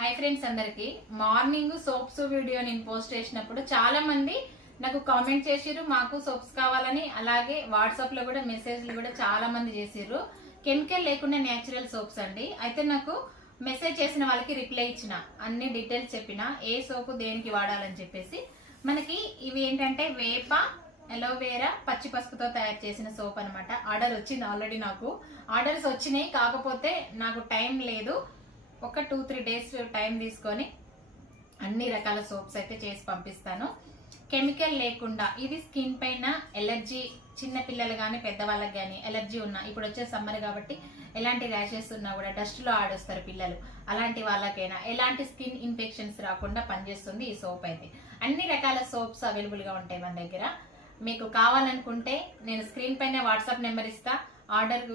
Hi friends, అందరికి morning soaps video నేను post చేసినప్పుడు చాలా మంది నాకు కామెంట్ చేసిర్రు, మాకు సోప్స్ కావాలని. అలాగే వాట్సాప్ లో కూడా మెసేజ్లు కూడా చాలా మంది చేసిర్రు. కెమికల్ లేకుండా నేచురల్ సోప్స్ అండి. అయితే నాకు మెసేజ్ చేసిన వాళ్ళకి రిప్లై ఇచ్చిన, అన్ని డీటెయిల్స్ చెప్పిన ఏ సోపు దేనికి వాడాలని చెప్పేసి. మనకి ఇవి ఏంటంటే వేప, అలోవేరా, పచ్చి పసుపుతో తయారు చేసిన సోప్ అనమాట. ఆర్డర్ వచ్చింది ఆల్రెడీ. నాకు ఆర్డర్స్ వచ్చినాయి, కాకపోతే నాకు టైం లేదు. ఒక 2-3 డేస్ టైం తీసుకొని అన్ని రకాల సోప్స్ అయితే చేసి పంపిస్తాను. కెమికల్ లేకుండా. ఇది స్కిన్ పైన ఎలర్జీ, చిన్న పిల్లలు కానీ పెద్దవాళ్ళకి కానీ ఎలర్జీ ఉన్నా, ఇప్పుడు వచ్చే సమ్మర్ కాబట్టి ఎలాంటి ర్యాషెస్ ఉన్నా కూడా, డస్ట్ లో ఆడొస్తారు పిల్లలు, అలాంటి వాళ్ళకైనా ఎలాంటి స్కిన్ ఇన్ఫెక్షన్స్ రాకుండా పనిచేస్తుంది ఈ సోప్ అయితే. అన్ని రకాల సోప్స్ అవైలబుల్ గా ఉంటాయి మన దగ్గర. మీకు కావాలనుకుంటే నేను స్క్రీన్ పైన వాట్సాప్ నెంబర్ ఇస్తా, ఆర్డర్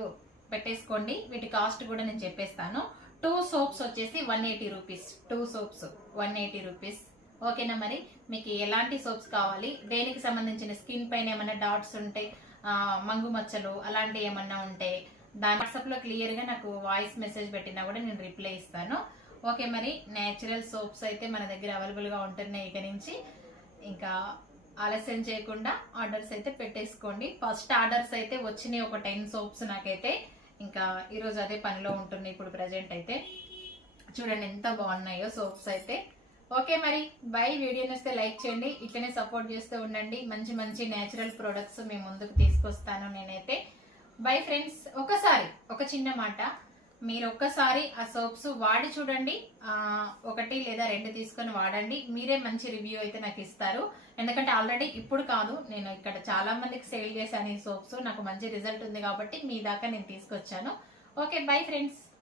పెట్టేసుకోండి. వీటి కాస్ట్ కూడా నేను చెప్పేస్తాను. 2 సోప్స్ వచ్చేసి 180 రూపీస్. 2 soaps 180 rupees. ఓకేనా? మరి మీకు ఎలాంటి సోప్స్ కావాలి, దేనికి సంబంధించిన, స్కిన్ పైన ఏమైనా డాట్స్ ఉంటే, మంగు మచ్చలు అలాంటి ఏమన్నా ఉంటే దాని వాట్సాప్ లో క్లియర్ గా నాకు వాయిస్ మెసేజ్ పెట్టినా కూడా నేను రిప్లై ఇస్తాను. ఓకే, మరి నేచురల్ సోప్స్ అయితే మన దగ్గర అవైలబుల్ గా ఉంటున్నాయి. ఇక నుంచి ఇంకా ఆలస్యం చేయకుండా ఆర్డర్స్ అయితే పెట్టేసుకోండి. ఫస్ట్ ఆర్డర్స్ అయితే వచ్చినాయి ఒక 10 సోప్స్ నాకైతే. ఇంకా ఈరోజు అదే పనిలో ఉంటుంది ఇప్పుడు ప్రజెంట్ అయితే. చూడండి ఎంత బాగున్నాయో సోప్స్ అయితే. ఓకే, మరి బై. వీడియో నచ్చితే లైక్ చేయండి, ఇట్లనే సపోర్ట్ చేస్తూ ఉండండి. మంచి మంచి నేచురల్ ప్రొడక్ట్స్ మీ ముందుకు తీసుకొస్తాను నేనైతే. Bye friends. ఒకసారి ఒక చిన్న మాట, మీరు ఒక్కసారి ఆ సోప్స్ వాడి చూడండి. 1 లేదా 2 తీసుకొని వాడండి. మీరే మంచి రివ్యూ అయితే నాకు ఇస్తారు. ఎందుకంటే ఆల్రెడీ ఇప్పుడు కాదు, నేను ఇక్కడ చాలా మందికి సేల్ చేశాను ఈ సోప్స్. నాకు మంచి రిజల్ట్ ఉంది కాబట్టి మీ దాకా నేను తీసుకొచ్చాను. Okay, bye friends.